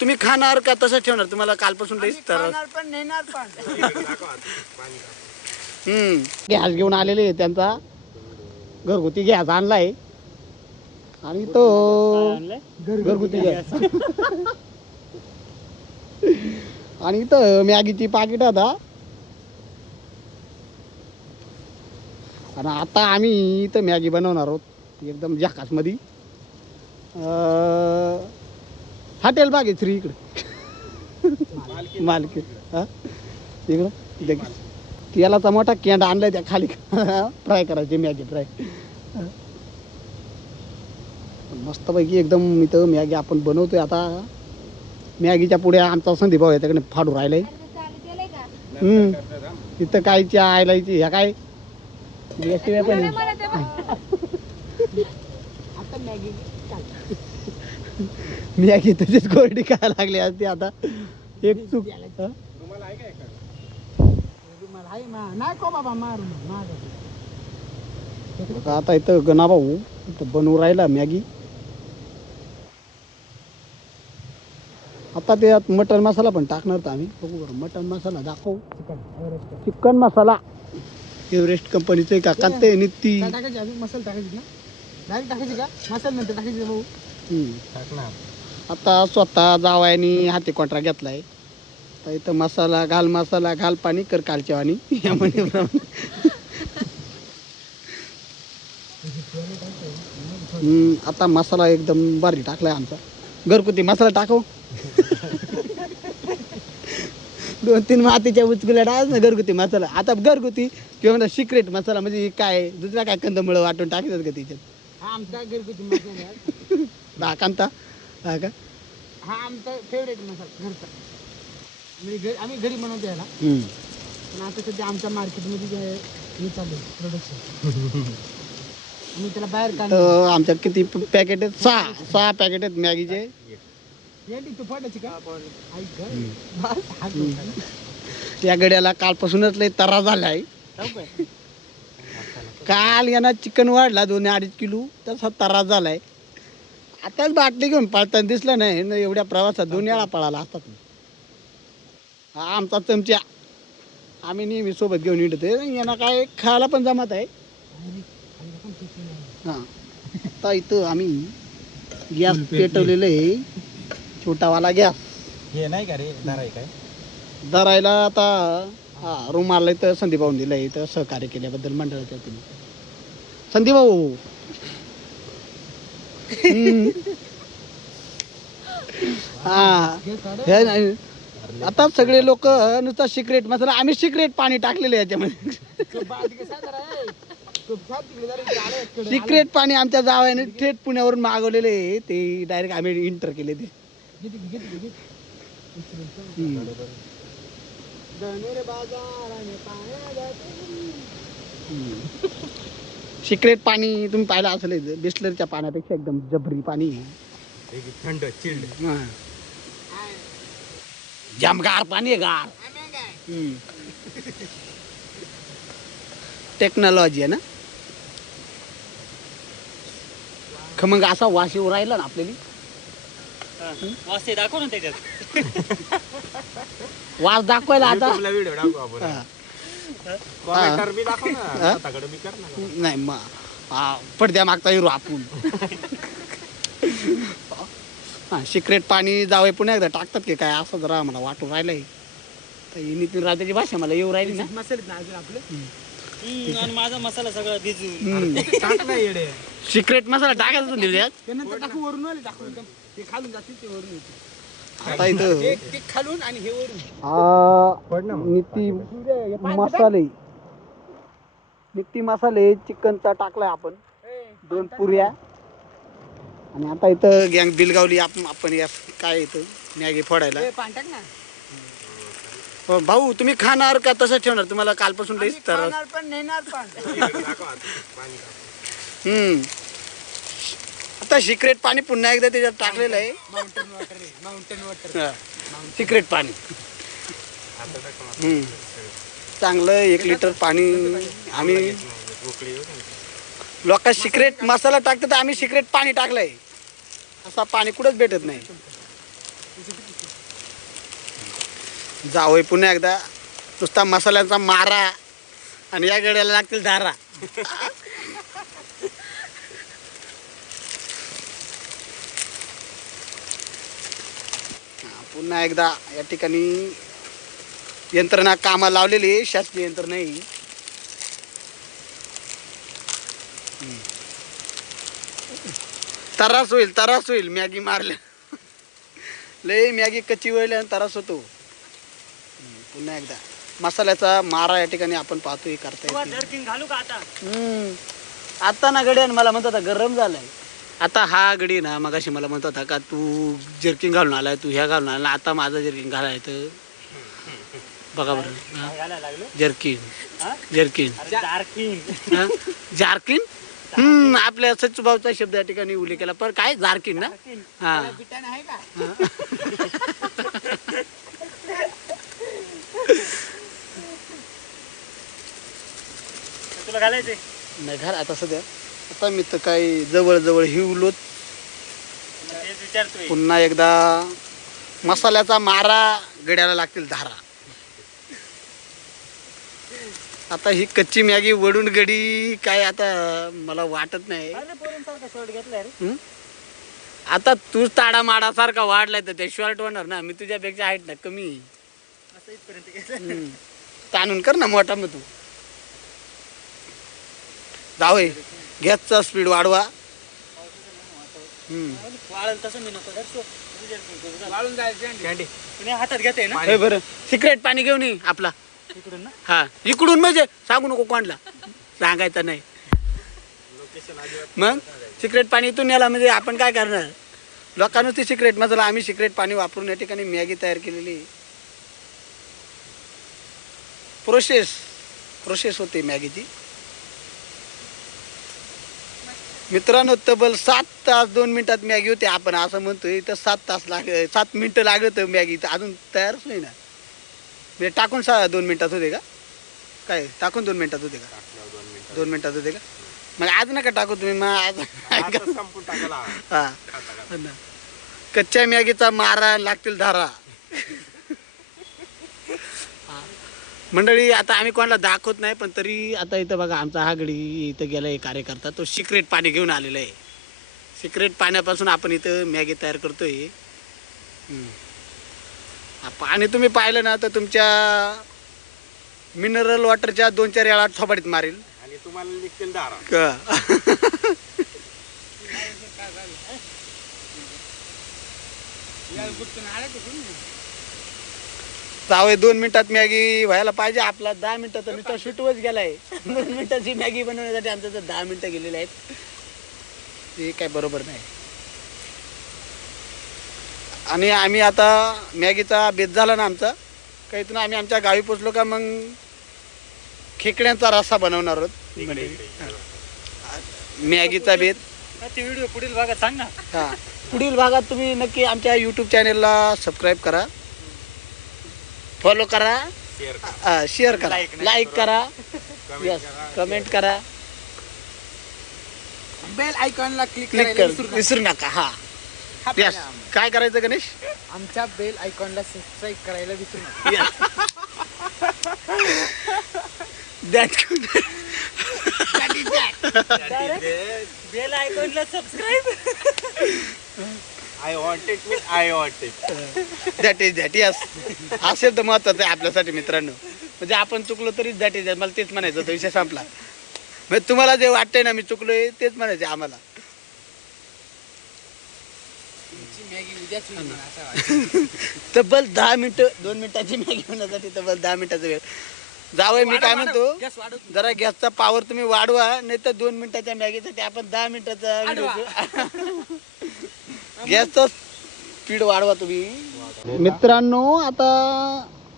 तुम्ही खाणार का तसं ठेवणार? तुम्हाला कालपासून लईच तर पण नेणार पण. गॅस घेऊन आलेले आहे, त्यांचा घरगुती गॅस आणलाय आणि तो घरगुती गॅस आणि इथं मॅगीची पाकिट आता. आणि आता आम्ही इथं मॅगी बनवणार आहोत एकदम झाकास मध्ये. हॉटेल बाग आहे श्री इकडे मालकी हा इकडं तेलाचा मोठा कॅन्ड आणलाय त्या खाली फ्राय करायची मॅगी फ्राय. मस्तपैकी एकदम इथं मॅगी आपण बनवतोय आता. मॅगीच्या पुढे आमचा संदीप भाऊ त्याकडे फाडू राहिलाय. इथं कायची आयलायची ह्या काय याशिवाय पण मॅगी तशीच कोरडी काय लागली असते आता. एक चूक आता इथं गणा भाऊ इथं बनवू राहिला मॅगी. आता त्यात मटन मसाला पण टाकणार तर आम्ही बघू बरं. मटन मसाला दाखव. चिकन मसाला एव्हरेस्ट कंपनीचं आहे का कांते नित्ती. मसाला टाकायची ना डायरेक्ट टाकायची का मसाला नंतर टाकायची भाऊ. आता स्वतः जावयानी हाती कोटरा घेतलाय. तर इथं मसाला घाल पाणी कर कालच्या वाणी या म्हणे. आता मसाला एकदम भारी टाकलाय आमचा घरगुती मसाला टाकव. 2-3 मातीच्या उचकुल्या डाळ ना घरगुती मसाला. आता घरगुती किंवा सिक्रेट मसाला म्हणजे काय दुसरा काय कंदमुळं वाटून टाकतात का त्याच्यात. हा आमचा घरगुती मसाला दाकांता हा का. हा आमचा फेवरेट मसाला घरचा. म्हणजे आम्ही घरी बनवतो याला. पण आता सध्या आमच्या मार्केटमध्ये जे हे चालू आहे प्रोडक्शन. आम्ही त्याला बाहेर काढतो. आमच्या किती पॅकेट आहेत? 6 पॅकेट आहेत मॅगीचे. या गड्याला कालपासूनच लय तरा झालाय. काल यांना चिकन वाढला 2-2.5 किलो तसा तरा झालाय. आताच बाटली घेऊन पळताना दिसलं नाही ना. एवढ्या प्रवासात 2 वेळा पळाला असतात. हा आमचा चमचा आम्ही नेहमी सोबत घेऊन येतो. यांना काय खायला पण जमत आहे. हा आता इथं आम्ही गॅस पेटवलेलं आहे. छोटावाला गॅस हे नाही का रे धराय काय धरायला. आता हा रूम आलाय तर संदीप भाऊन दिलंय. इथं सहकार्य केल्याबद्दल मंडळाच्या तुम्ही संदीप भाऊ. हा नाही आता सगळे लोक नुसतं सिक्रेट मसाला. आम्ही सिक्रेट पाणी टाकलेलं याच्यामध्ये. सिक्रेट पाणी आमच्या जावयाने थेट पुण्यावरून मागवलेले आहे. ते डायरेक्ट आम्ही इंटर केले ते. सिक्रेट पाणी तुम्ही पाहिलं असेल. बिस्लरच्या पाण्यापेक्षा एकदम जबरी पाणी. थंड चिल्ड जामगार पाणी आहे गार. टेक्नॉलॉजी आहे ना. मग असा वास येऊ राहिला ना आपल्याला. वास दाखव ना त्याच्यात. वास दाखवायला आता व्हिडिओ टाकू आपण. कॉमेंटर बी दाखव ना स्वतःकडे बी कर ना. नाही मग पडद्या मागता हिरो आपण. हा सिक्रेट पाणी जावं पुन्हा एकदा टाकतात की काय असं जरा मला वाटून राहिलंय. तर नितीन राजाची भाषा मला येऊ राहिली ना. मसाले अजून आपलं आणि माझा मसाला सगळा भिजून टाक नाही येडे. सिक्रेट मसाला टाकायचा तो दिवस. त्यानंतर टाकू वरून आले टाकू एकदम ते खालून जातील ते वरून येते. आता इथं ते खालून आणि हे वरून. नित्ती मसाले चिकनचा टाकलाय आपण 2 पुऱ्या. आणि आता इथं गँग बिलगावली आपण या काय इथं मॅगी फोडायला. पाणी टाक ना. भाऊ तुम्ही खाणार का तसं ठेवणार? तुम्हाला कालपासून लईच तर पण नेणार पण. आता सिक्रेट पाणी पुन्हा एकदा त्याच्यात टाकलेलं आहे. माउंटेन वॉटर सिक्रेट पाणी चांगलं 1 लिटर पाणी. आम्ही लोक सिक्रेट मसाला टाकतात, आम्ही सिक्रेट पाणी टाकलंय. असा पाणी कुठंच भेटत नाही. जावई पुन्हा एकदा नुसता मसाल्याचा मारा आणि या गड्याला लागतील धारा. पुन्हा एकदा या ठिकाणी यंत्रणा कामाला लावलेली आहे, शासकीय यंत्रणा ही. तरास होईल मॅगी मारल्या. लय मॅगी कच्ची होईल आणि तरास होतो. पुन्हा एकदा मसाल्याचा मारा या ठिकाणी आपण पाहतोय करता किंवा येते. जर्किंग घालू का आता? आता ना गड्यान मला म्हणत होता गरम झालाय. आता हा गडी ना मगाशी मला म्हणत होता का तू जर्किंग घालून आलाय, तू ह्या घालून आला. आता माझा जर्किंग घालाय तर बघा बरं. काय घालायला लागलो? जर्किन हा? जर्किन अरे जार्किंग. हा? जार्किन आपल्या सचुभावचा शब्द या ठिकाणी उल्लेख केला. पण काय जार्किन ना. हा बिटाण आहे का? तुला घालायचंय? नाही घाल आता सध्या. आता मी तर काही जवळ हिवलोच. तेच विचारतोय. पुन्हा एकदा मसाल्याचा मारा गड्याला लागतील धारा. आता ही कच्ची मॅगी वडून गडी काय आता मला वाटत नाही. अरे पोरांसारखा शर्ट घेतलाय रे. आता तूच ताडा माडा सारखा वाढलाय तर ते शॉर्ट होणार ना. मी तुझ्यापेक्षा हाईट ना कमी. असं इथपर्यंत घ्यायचं. ताणून कर ना मोठा मग तू. जावय गॅसचा स्पीड वाढवा. वाळल तसं मी नको. धर तो. तुझं jerkin करू जा. वाळून जायचं कॅन्डी. तुम्ही हातात घेते ना? हे बरं सिक्रेट पाणी घेऊन ये आपला. इकडून ना? हा इकडून म्हणजे सांगू नको कोणला. सांगायचं नाही. मग सिक्रेट पाणी इथून याला म्हणजे आपण काय करणार. लोकांना ती सिक्रेट मसाला आम्ही सिक्रेट पाणी वापरून या ठिकाणी मॅगी तयार केलेली. प्रोसेस होते मॅगीची. मित्रांनो तब्बल 7 तास 2 मिनिटात मॅगी होते. आपण असं म्हणतोय तर 7 मिनिटं लागत मॅगी तर अजून तयारच नाही ना. म्हणजे टाकून 2 मिनिटात होते का काय. टाकून 2 मिनिटात होते का. 2 मिनिटात होते का. मग आज नका टाकू तुम्ही. मग आज हा कच्च्या मॅगीचा मारा लागतील धारा. मंडळी आता आम्ही कोणाला दाखवत नाही पण तरी आता इथं बघा आमचा हा गडी इथं गेला एक कार्यकर्ता. तो सिक्रेट पाणी घेऊन आलेला आहे. सिक्रेट पाण्यापासून आपण इथं मॅगी तयार करतोय. पाणी तुम्ही पाहिलं ना तर तुमच्या मिनरल वॉटरच्या 2-4 वेळा थोबाडीत मारेल. आणि तुम्हाला निघतील दारा. जावं 2 मिनिटात मॅगी व्हायला पाहिजे. आपला 10 मिनिटाचा नुसता शूटवच गेलाय. 2 मिनिटाची मॅगी बनवण्यासाठी आमचं तर 10 मिनिटं गेलेले आहेत. ते काय बरोबर नाही. आणि आम्ही आता मॅगीचा बेत झाला ना आमचा काही इथून आम्ही आमच्या गावी पोचलो का मग खेकड्यांचा रस्सा बनवणार आहोत. मॅगीचा बेत. हा, ते व्हिडिओ पुढील भागात सांग ना. हा पुढील भागात तुम्ही नक्की आमच्या यूट्यूब चॅनेलला सबस्क्राईब करा, फॉलो करा, शेअर करा, लाईक करा, यस कमेंट करा, बेल आयकॉनला क्लिक क्लिक करायला कर विसरू नका. हा यस काय करायचं गणेश. आमच्या बेल आयकॉनला सबस्क्राईब करायला विसरू नका. बेल आयकॉनला subscribe. I want it. That yes हा शब्द महत्वाचा आहे आपल्यासाठी मित्रांनो. म्हणजे आपण चुकलो तरी दॅट इज. मला तेच म्हणायचं होतं. विषय संपला. म्हणजे तुम्हाला जे वाटतंय ना मी चुकलोय तेच म्हणायचं आम्हाला. मॅगी उद्याच होईल म्हणा असं वाटतं. तब्बल 10 मिनिटं 2 मिनिटाची मॅगी होण्यासाठी तब्बल 10 मिनिटाचा वेळ. जावं मी काय म्हणतो गॅस वाढव. जरा गॅसचा पॉवर तुम्ही वाढवा नाही तर 2 मिनिटाच्या मॅगीसाठी आपण 10 मिनिटाचा व्हिडिओ. गॅसचा स्पीड वाढवा तुम्ही. मित्रांनो आता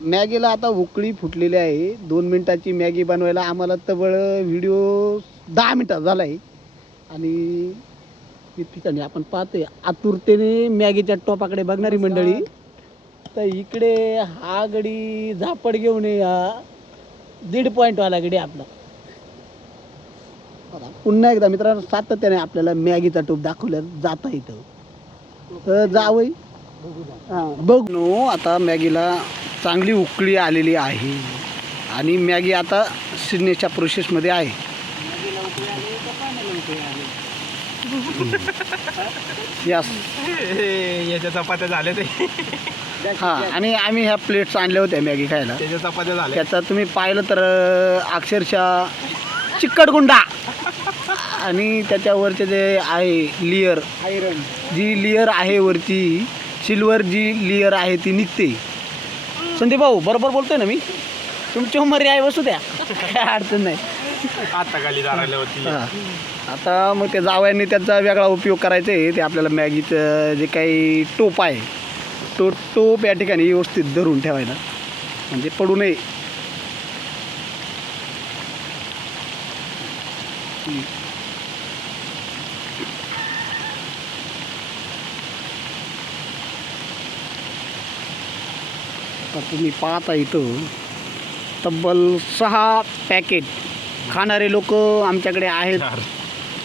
मॅगीला आता उकळी फुटलेली आहे. 2 मिनिटाची मॅगी बनवायला आम्हाला तब्बल व्हिडिओ 10 मिनिटात झाला आहे. आणि ठिकाणी आपण पाहतोय आतुरतेने मॅगीच्या टोपाकडे बघणारी मंडळी. तर इकडे हा गडी झापड घेऊन हा 1.5 पॉईंटवाला गडी आपला. पुन्हा एकदा मित्रांनो सातत्याने आपल्याला मॅगीचा टोप दाखवल्या जाता इथं. तर जावई बघ नो आता मॅगीला चांगली उकळी आलेली आहे आणि मॅगी आता शिजण्याच्या प्रोसेसमध्ये आहे. यस याच्या चपात्या झाल्या ते हां आणि आम्ही ह्या प्लेट्स आणल्या होत्या मॅगी खायला. त्याच्या चपात्या झाल्या. त्याचा तुम्ही पाहिलं तर अक्षरशः चिकटगुंडा आणि त्याच्यावरचे जे आहे लेयर आयरन जी लेयर आहे वरची सिल्वर जी लेयर आहे ती निघते. संदीप भाऊ बरोबर बोलतोय ना मी? तुमची उमर आहे बसू द्या काय अडचण नाही. आता खाली झालेल्या होती. हां आता मग ते जावयांनी त्याचा वेगळा उपयोग करायचा आहे. ते आपल्याला मॅगीचं जे काही टोप आहे तो टोप या ठिकाणी व्यवस्थित धरून ठेवायला म्हणजे पडू नये. आता तुम्ही पाहता इथं तब्बल 6 पॅकेट खाणारे लोक आमच्याकडे आहेत.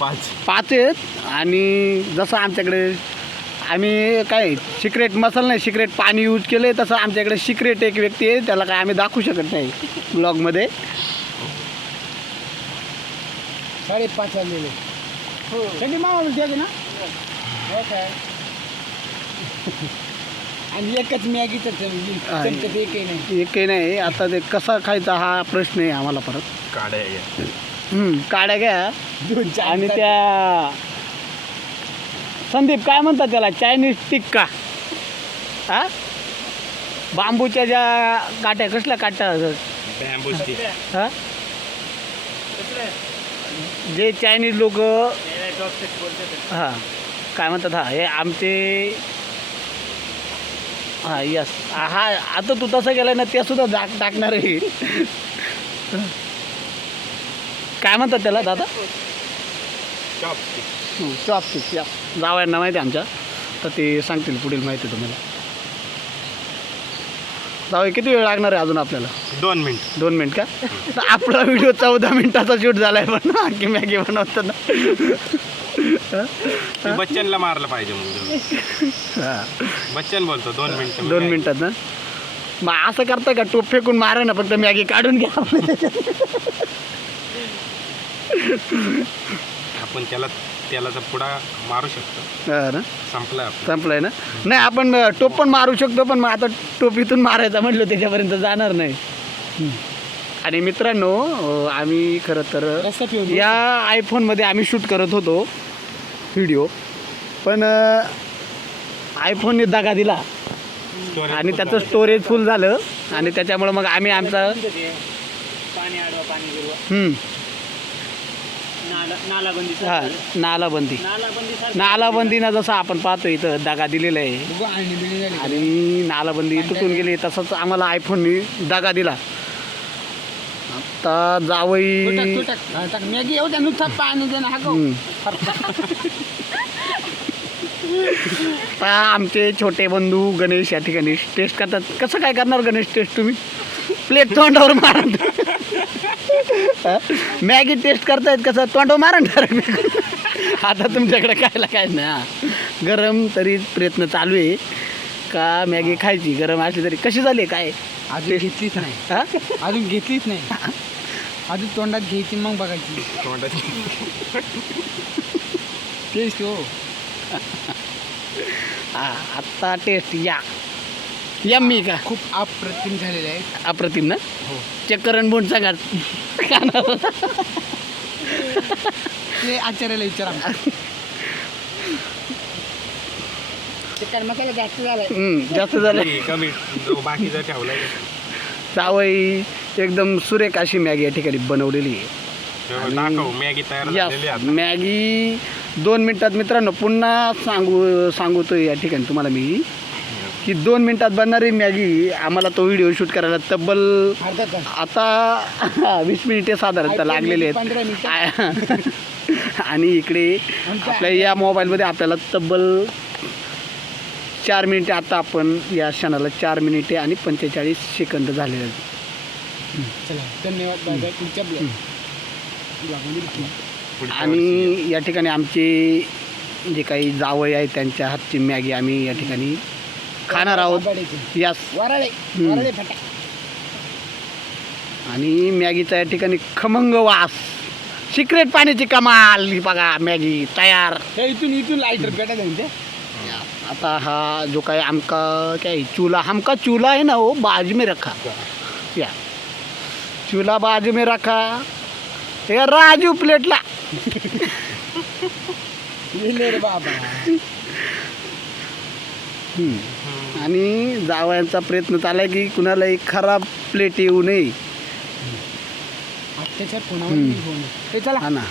5 आहेत आणि जसं आमच्याकडे आम्ही काय सिक्रेट मसाला नाही सिक्रेट पाणी यूज केलं आहे तसं आमच्याकडे सिक्रेट एक व्यक्ती आहे त्याला काय आम्ही दाखवू शकत नाही ब्लॉगमध्ये. 5.5 आलेले हो कधी मामा द्यायचे ना हो काय आणि एकच मॅगीचं चमच्यात एकही नाही. एकही नाही. आता ते कसा खायचा हा प्रश्न आहे आम्हाला परत. काड्या घ्या. काड्या घ्या आणि त्या संदीप काय म्हणतात त्याला चायनीज टिक्का हा बांबूच्या ज्या काट्या कसल्या काट्या बॅम्बू स्टिक. हा जे चायनीज लोक हां काय म्हणतात हा हे आमचे हां यस हा आता तू तसं गेलाय ना ते सुद्धा टाकणार आहे. काय म्हणतात त्याला दादा? चॉपस्टिक या जावयांना माहिती आहे आमच्या तर ते सांगतील पुढील माहिती तुम्हाला. जावई किती वेळ लागणार आहे अजून आपल्याला? 2 मिनिट. 2 मिनिट का? तर आपला व्हिडिओ 14 मिनिटाचा शूट झाला आहे पण की मॅगी बनवताना बच्चनला मारलं पाहिजे मग. हां बच्चन बोलतो 2 मिनिट. 2 मिनिटात ना मग असं करता का टोप फेकून मारा ना फक्त मॅगी काढून घ्या. आपण त्याला पुढा मारू शकतो. हां ना संपला संपलंय ना. नाही आपण टोप पण मारू शकतो पण मग आता टोप इथून मारायचा म्हटलं त्याच्यापर्यंत जाणार नाही. आणि मित्रांनो आम्ही खरं तर या आयफोनमध्ये आम्ही शूट करत होतो व्हिडिओ पण आयफोनने दगा दिला आणि त्याचं स्टोरेज फुल झालं आणि त्याच्यामुळं मग आम्ही आमचा पाणी आडवा पाणी गिरवा नालाबंदी हां नालाबंदी नालाबंदी नालाबंदीनं जसं आपण पाहतो इथं दगा दिलेला आहे आणि नालाबंदी तुटून गेली तसंच आम्हाला आयफोनने दगा दिला. आता जावई मॅगी येऊ द्या नुसतं पाणी दे ना हा आता आमचे छोटे बंधू गणेश या ठिकाणी टेस्ट करतात. कसं काय करणार गणेश टेस्ट तुम्ही? प्लेट तोंडावर मारून मॅगी टेस्ट करतायत कसं तोंडावर मारून आता तुमच्याकडे खायला काय नाही. गरम तरी प्रयत्न चालू आहे का मॅगी खायची गरम असली तरी. कशी झाली काय अजून घेतलीच नाही. हां अजून घेतलीच नाही. अजून तोंडात घ्यायची मग बघायची टेस्ट हो. हां आत्ता टेस्ट या यम्मी का खूप अप्रतिम झालेले आहेत. अप्रतिम ना. हो चक्करण बोंड सांगा ते आचार्याला विचारा. चिकन मसाला जास्त झालाय. जास्त झालं. कमी बाकीचं ठेवलाय. जावई एकदम सुरेख अशी मॅगी या ठिकाणी बनवलेली आहे. दाखव मॅगी तयार झालेली यस आहे. मॅगी 2 मिनिटात मित्रांनो पुन्हा सांगतोय या ठिकाणी तुम्हाला मी की 2 मिनिटात बनणारी मॅगी आम्हाला तो व्हिडिओ शूट करायला तब्बल अर्धा तास. आता 20 मिनिटे साधारणतः लागलेले आहेत. 15 मिनिटं. आणि इकडे आपल्या या मोबाईलमध्ये आपल्याला तब्बल 4 मिनिटे आता आपण या क्षणाला 4 मिनिटे आणि 45 सेकंद झालेले आहेत. चला धन्यवाद बाय तुमच्या आणि या ठिकाणी आमचे जे काही जावई आहेत त्यांच्या हातची मॅगी आम्ही या ठिकाणी खाणार आहोत. दाभाडेचे. यस. वराळे हम्म. वराळे फाटा. आणि मॅगीचा या ठिकाणी खमंग वास. सिक्रेट पाण्याची कमाल. ही बघा मॅगी तयार. हे इथून लाईटर पेटा जाईल ते. आता हा जो काय आमका काय चूल्हा हमका चूल्हा है ना वो बाजू में रखा. या चूल्हा बाजू में रखा. हे राजू प्लेटला. लिहिले रे बाबा. आणि जावयांचा प्रयत्न चालला की कुणालाही खराब प्लेट येऊ नये. त्याच्यात कोणावर नाही फोन. हे चला हा ना.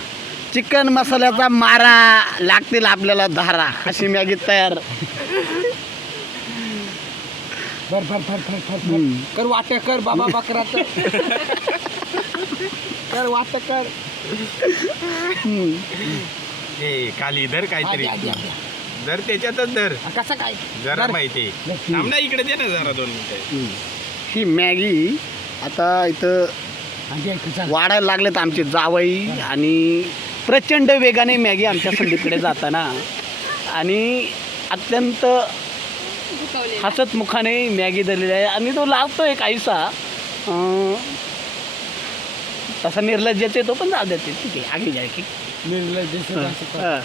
चिकन मसाल्याचा मारा लागतील आपल्याला धारा. अशी मॅगी तयार. भर भर भर भर भर भर. कर वाटे कर बाबा बकराचं. कर वाटे कर. हे खाली धर काहीतरी आधी, आधी. धर त्याच्यातच धर कसं काय जरा माहिती थांब ना इकडे दे ना जरा 2 मिनिटं. ही मॅगी आता इथं आधी ऐक, चल. वाढायला लागलेत आमचे जावई. आणि प्रचंड वेगाने मॅगी आमच्या संदीपकडे जाताना आणि अत्यंत हसतमुखाने मॅगी दिलेली आहे. आणि तो लावतोय काहीसा तसा निर्लज्जच आहे तो, पण जाऊ देते. ठीक आहे आगे जाय की. निर्लज्ज दिसत असं कर.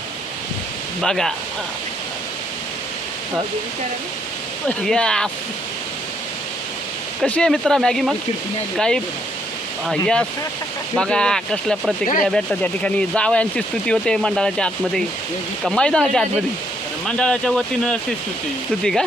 बघा या कशी आहे मित्रा मॅगी मग काही. यस. बघा कसल्या प्रतिक्रिया भेटतात त्या ठिकाणी. जावयांची स्तुती होते मंडळाच्या आतमध्ये का मैदानाच्या आतमध्ये. मंडळाच्या वतीनं अशी स्तुती. स्तुती का.